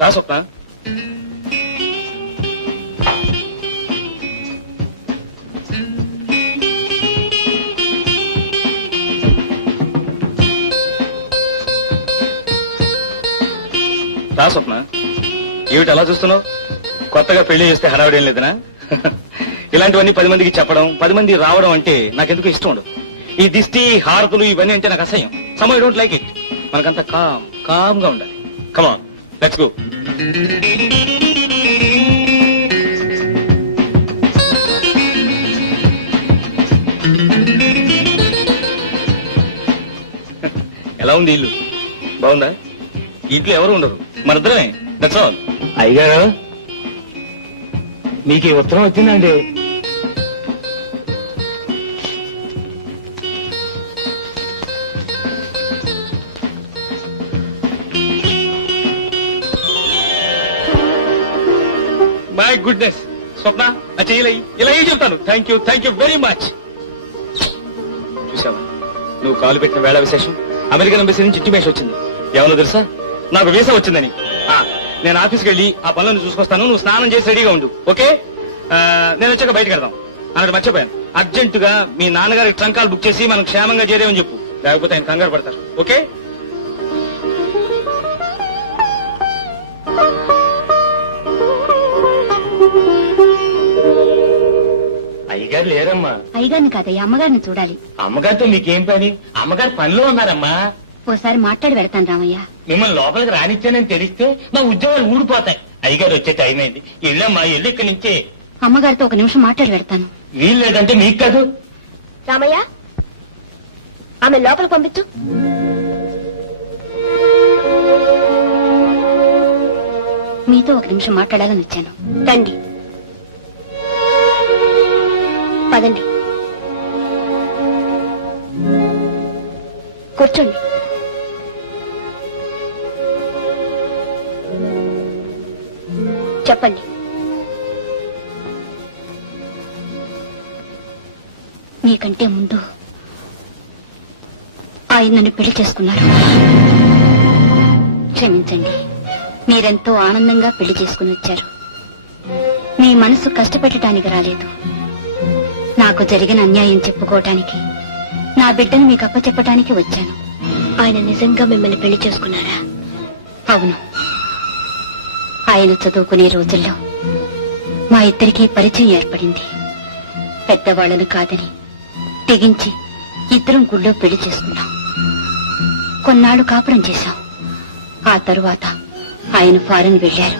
రా స్వప్న. రా స్వప్న. ఏమిటి అలా చూస్తున్నావు? కొత్తగా పెళ్లి చేస్తే హడావిడేం లేదనా? ఇలాంటివన్నీ 10 మందికి చెప్పడం, 10 మంది రావడం అంటే నాకెందుకు ఇష్టం ఉండదు. ఈ దిష్టి హారతులు ఇవన్నీ అంటే నాకు అసహ్యం. Some I don't like it. మనకంతా కామ్ గా ఉండాలి. Come on, let's go. ఎలా ఉంది ఇల్లు? బాగుందా? ఇంట్లో ఎవరు ఉండరు, మనిద్దరమే. That's all. అయ్యగారు, మీకు ఈ ఉత్తరం వచ్చిందండి. మై గుడ్నెస్ స్వప్న, అచ్చా ఇలా చెప్తాను. Thank you very much. చూసావా, నువ్వు కాలు పెట్టిన వేళ విశేషం అమెరికన్ ఎంబసీ నుంచి ఇంటిమేషన్ వచ్చింది. ఏమన్నా తెలుసా? నాకు వీసా వచ్చిందని. నేను ఆఫీస్కి వెళ్ళి ఆ పనులను చూసుకొస్తాను. నువ్వు స్నానం చేసి రెడీగా ఉండు, ఓకే? నేను వచ్చాక బయటకు వెళ్దాం అన్నట్టు మర్చిపోయాను. అర్జెంటుగా మీ నాన్నగారి ట్రంకాలు బుక్ చేసి మనం క్షేమంగా చేరేమని చెప్పు, లేకపోతే ఆయన కంగారు పడతారు. ఓకే? అయ్యగారు లేరమ్మా. అయ్యగారిని కాదయ్యా, అమ్మగారిని చూడాలి. అమ్మగారితో మీకేం పని? అమ్మగారు పనిలో ఉన్నారమ్మా. ఓసారి మాట్లాడి వెళ్తాను రామయ్య. మిమ్మల్ని లోపలికి రానిచ్చానని తెలిస్తే మా ఉద్యోగాలు ఊడిపోతాయి. అయ్యగారు వచ్చే టైం అయింది. వెళ్ళమ్మా, వెళ్ళి ఇక్కడి నుంచే. అమ్మగారితో ఒక నిమిషం మాట్లాడి వెళ్తాను. వీలు లేదంటే మీకు కాదు. రామయ్య, ఆమె లోపలికి పంపించు. మీతో ఒక నిమిషం మాట్లాడాలని వచ్చాను. రండి, పదండి, కూర్చోండి. చెప్పండి. మీకంటే ముందు ఆయన నన్ను పెళ్లి చేసుకున్నారు. క్షమించండి, మీరెంతో ఆనందంగా పెళ్లి చేసుకుని వచ్చారు. మీ మనసు కష్టపెట్టడానికి రాలేదు. నాకు జరిగిన అన్యాయం చెప్పుకోవటానికి, నా బిడ్డను మీకు అప్పచెప్పటానికి వచ్చాను. ఆయన నిజంగా మిమ్మల్ని పెళ్లి చేసుకున్నారా? అవును. ఆయన చదువుకునే రోజుల్లో మా ఇద్దరికీ పరిచయం ఏర్పడింది. పెద్దవాళ్లను కాదని తెగించి ఇద్దరం గుళ్ళో పెళ్లి చేసుకున్నాం. కొన్నాళ్లు కాపురం చేశాం. ఆ తరువాత ఆయన ఫారెన్ వెళ్లారు.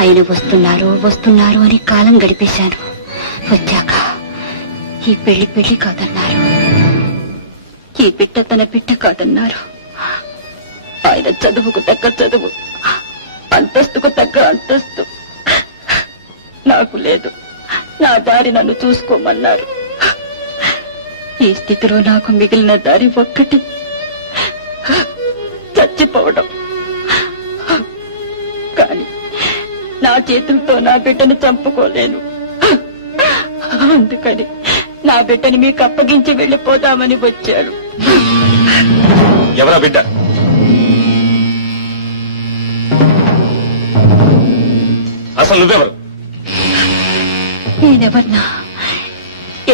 ఆయన వస్తున్నారు అని కాలం గడిపేశాను. వచ్చాక ఈ పెళ్లి కాదన్నారు. ఈ బిడ్డ తన బిడ్డ కాదన్నారు. ఆయన చదువుకు తగ్గ చదువు, అంతస్తుకు తగ్గ అంతస్తు నాకు లేదు. నా దారి నన్ను చూసుకోమన్నారు. ఈ స్థితిలో నాకు మిగిలిన దారి ఒక్కటి, చచ్చిపోవడం. కాని నా చేతులతో నా బిడ్డను చంపుకోలేను. అందుకని నా బిడ్డని మీకు అప్పగించి వెళ్లిపోదామని వచ్చారు. ఎవరా బిడ్డ? అసలు నువ్వెవరు? నేనెవర్నా?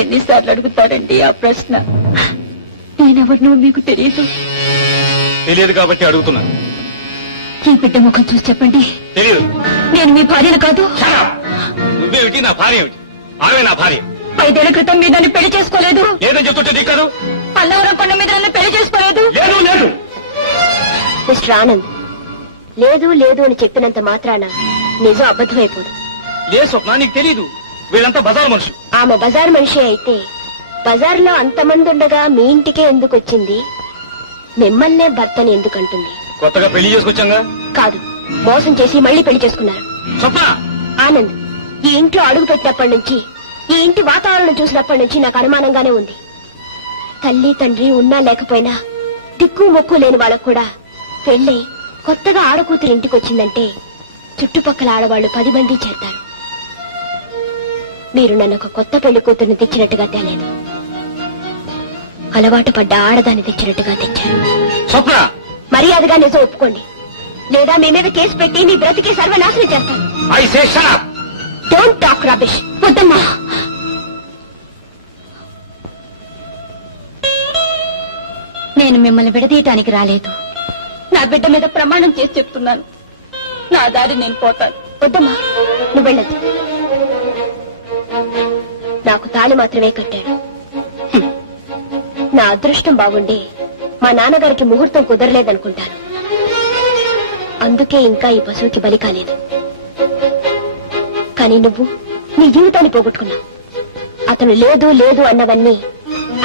ఎన్నిసార్లు అడుగుతారండి ఆ ప్రశ్న? నేనెవరినో మీకు తెలియదు. తెలియదు కాబట్టి అడుగుతున్నా. ఈ బిడ్డ ముఖం చూసి చెప్పండి. తెలియదు. నేను మీ భార్యను కాదు. నువ్వేమిటి, నా భార్య ఏమిటి? ఆమె నా భార్య. 5 ఏళ్ల క్రితం మీద నన్ను పెళ్లి చేసుకోలేదు. లేదని చెప్తుంటే నీకు కాదు. అన్నవరం కొండ మీద నన్ను పెళ్లి చేసుకోలేదు. లేదు. మిస్టర్ ఆనంద్, లేదు అని చెప్పినంత మాత్రాన నిజం అబద్ధమైపోదు. లే స్వప్న, నీకు తెలీదు. వీళ్ళంతా బజార్ మనుషులు. ఆమె బజార్ మనిషి అయితే బజార్లో అంతమంది ఉండగా మీ ఇంటికే ఎందుకు వచ్చింది? మిమ్మల్నే భర్తని ఎందుకంటుంది? కొత్తగా పెళ్లి చేసుకొచ్చాగా. కాదు, మోసం చేసి మళ్ళీ పెళ్లి చేసుకున్నారు. స్వప్న, ఆనంద్, ఈ ఇంట్లో అడుగు పెట్టినప్పటి నుంచి, ఈ ఇంటి వాతావరణం చూసినప్పటి నుంచి నాకు అనుమానంగానే ఉంది. తల్లి తండ్రి ఉన్నా లేకపోయినా దిక్కు మొక్కు లేని వాళ్ళకు కూడా పెళ్ళై కొత్తగా ఆడకూతురు ఇంటికి వచ్చిందంటే చుట్టుపక్కల ఆడవాళ్లు 10 మంది చేరతారు. మీరు నన్ను ఒక కొత్త పెళ్లి కూతురుని తెచ్చినట్టుగా తేలేదు, అలవాటు పడ్డ ఆడదాన్ని తెచ్చినట్టుగా తెచ్చారు. స్వప్న, మర్యాదగా నిజం ఒప్పుకోండి, లేదా మీ మీద కేసు పెట్టి మీ బ్రతికి సర్వనాశనం చేస్తాను. I say shut up. Don't talk rubbish. వద్దమ్మా. నేను మిమ్మల్ని విడదీయటానికి రాలేదు. నా బిడ్డ మీద ప్రమాణం చేసి చెప్తున్నాను, నా దారి నేను పోతాను. వద్దమ్మా, నువ్వు వెళ్ళదు. నాకు తాళి మాత్రమే కట్టాడు. నా అదృష్టం బాగుండి మా నాన్నగారికి ముహూర్తం కుదరలేదనుకుంటాను, అందుకే ఇంకా ఈ పశువుకి బలి కాలేదు. కానీ నువ్వు నీ జీవితాన్ని పోగొట్టుకున్నావు. అతను లేదు లేదు అన్నవన్నీ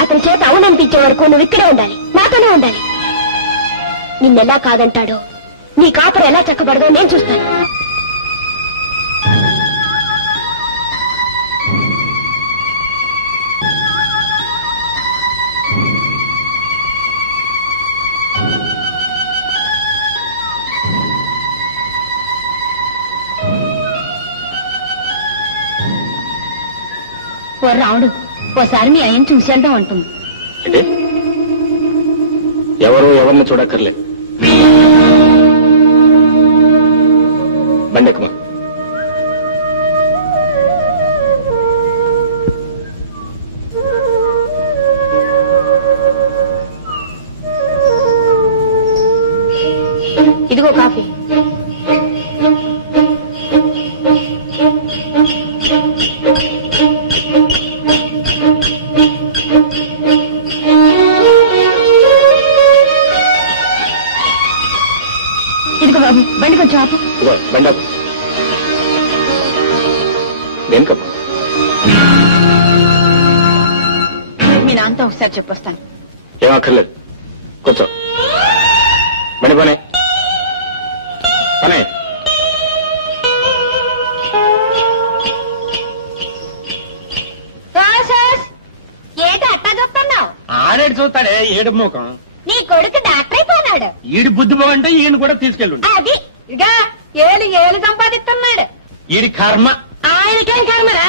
అతని చేత అవుననిపించే వరకు నువ్వు ఇక్కడే ఉండాలి, నాతోనే ఉండాలి. నిన్నెలా కాదంటాడో, నీ కాపురం ఎలా చక్కబడదో నేను చూస్తాను. ఓ రావుడు, ఓసారి మీ ఆయన చూసి వెళ్దాం అంటుంది. ఎవరు ఎవరిని చూడక్కర్లే. బండెక్కమా. ఇదిగో కాఫీ. ఇదిగో బాబు, బండి కొంచెం ఆపు. బండాపు దేనికమ్మా? మీ నాన్నతో ఒకసారి చెప్పొస్తాను. ఏమక్కర్లేదు, కొంచెం బండి పనే పనే. ఏట అట్టా చూస్తున్నావు? ఆడేడు చూస్తాడే ఏడు ముఖం. నీ కొడుకు డాక్టర్ అయిపోయినాడు. ఈడి బుద్ధి బాగుంటే ఈయన కూడా తీసుకెళ్ళు. అది ఇగా ఏలు సంపాదిస్తున్నాడు. ఈడి కర్మ. ఆయనకేం కర్మరా,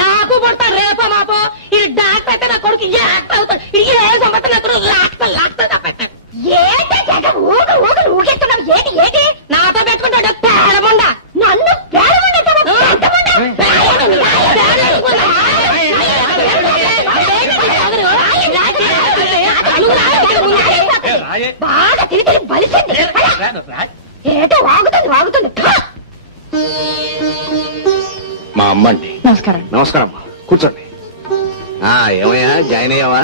నాకు పుడతాడు రేపో మాపో. ఇది డాక్టర్ అయితే నా కొడుకు యాక్టర్ అవుతాడు. ఇది ఏలు సంపాదిస్తే నా కొడుకు లాక్తా తప్పెట్టాడు. ఏంటి జగ ఊగలు ఊగెత్తున్నావు? ఏంటి ఏంటి నాతో పెట్టుకుంటాడు పేడముండా? నన్ను బాగా తిరిగి బలిసింది. ఏటో వాగుతుంది. మా అమ్మ అండి. నమస్కారం. నమస్కారం అమ్మా, కూర్చోండి. ఏమయ్యా, జాయిన్ అయ్యావా?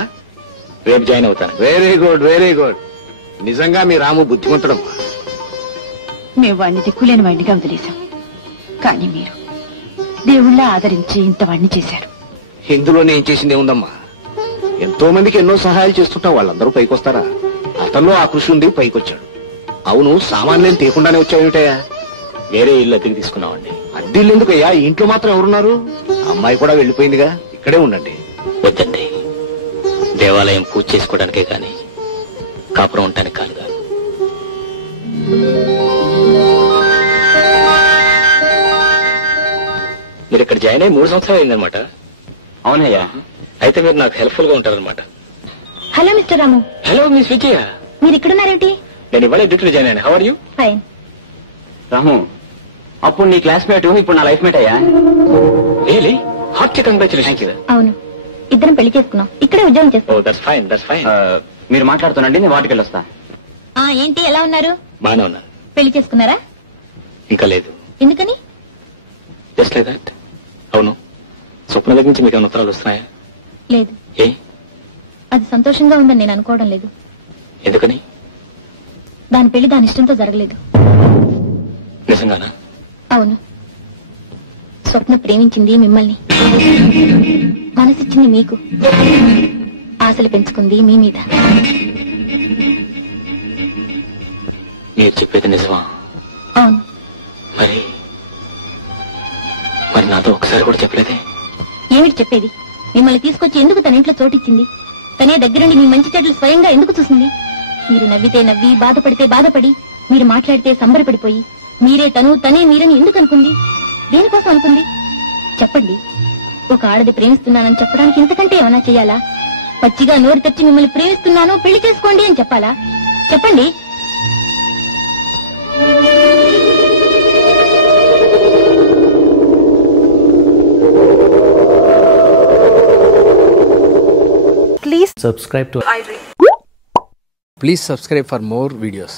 రేపు జాయిన్ అవుతాను. Very good, very good. నిజంగా మీ రాము బుద్ధిమంతుడమ్మా. మేము వాడిని దిక్కులేని వాడినిగా వదిలేశాం, కానీ మీరు దేవుళ్ళ ఆదరించి ఇంత వాడిని చేశారు. ఇందులో నేను చేసింది ఏముందమ్మా? ఎంతో మందికి ఎన్నో సహాయాలు చేస్తుంటాం, వాళ్ళందరూ పైకొస్తారా? అతనిలో ఆ కృషి ఉంది, పైకొచ్చాడు. అవును, సామాన్యం తీయకుండానే వచ్చావుటయ్యా? వేరే ఇల్లు అద్దెకి తీసుకున్నామండి. అద్దెళ్ళు ఎందుకయ్యా? ఇంట్లో మాత్రం ఎవరున్నారు? అమ్మాయి కూడా వెళ్ళిపోయిందిగా, ఇక్కడే ఉండండి. వద్దండి, దేవాలయం పూజ చేసుకోవడానికే కానీ కాపురం ఉండటానికి కాదుగా. మీరు ఇక్కడ జాయిన్ అయ్యి 3 సంవత్సరాలు అయిందనమాట. అవునయ్యా. అయితే మీరు నాకు హెల్ప్ఫుల్ గా ఉంటారనమాట. Hello mister Ramu. Hello miss Vijaya. మీరు ఇక్కడున్నారేంటి? నేను ఇవాళ డ్యూటీలో జాయిన్ అయ్యాను. How are you? Fine. Ramu, అప్పుడు నీ క్లాస్మేట్, ఇప్పుడు నా లైఫ్ మేట్ అయ్యా. రియలీ? Heart congratulations. అవును, ఇద్దరం పెళ్లి చేసుకున్నాం, ఇక్కడే ఉద్యోగం చేస్తాం. Oh that's fine, that's fine. మీరు మాట్లాడుతున్నాండి, నేను వాటికి వెళ్ళొస్తా. ఏంటి, ఎలా ఉన్నారు? బానే ఉన్నాను. పెళ్లి చేసుకున్నారా? ఇంకా లేదు. ఎందుకని? Just like that. అవును, స్వప్న దగ్గర నుంచి మీకు ఏమైనా ఉత్తరాలు వస్తున్నాయా? లేదు. ఏ? అది సంతోషంగా ఉందని నేను అనుకోవడం లేదు. ఎందుకని? దాని పెళ్లి దాని ఇష్టంతో జరగలేదు. నిజంగానా? అవును, స్వప్న ప్రేమించింది మిమ్మల్ని, మనసిచ్చింది మీకు, ఆశలు పెంచుకుంది మీ మీద. మీరు చెప్పేది నిజమా? అవును. మరి నాతో ఒకసారి కూడా చెప్పలేదే? ఏమిటి చెప్పేది? మిమ్మల్ని తీసుకొచ్చి ఎందుకు తన ఇంట్లో చోటిచ్చింది? తనే దగ్గరుండి మీ మంచి చెడ్లు స్వయంగా ఎందుకు చూసింది? మీరు నవ్వితే నవ్వి, బాధపడితే బాధపడి, మీరు మాట్లాడితే సంబరపడిపోయి మీరే తను తనే మీరని ఎందుకు అనుకుంది? దేనికోసం అనుకుంది చెప్పండి. ఒక ఆడది ప్రేమిస్తున్నానని చెప్పడానికి ఇంతకంటే ఏమన్నా చెయ్యాలా? పచ్చిగా నోరు తెచ్చి మిమ్మల్ని ప్రేమిస్తున్నాను పెళ్లి చేసుకోండి అని చెప్పాలా? చెప్పండి. Please subscribe for more videos.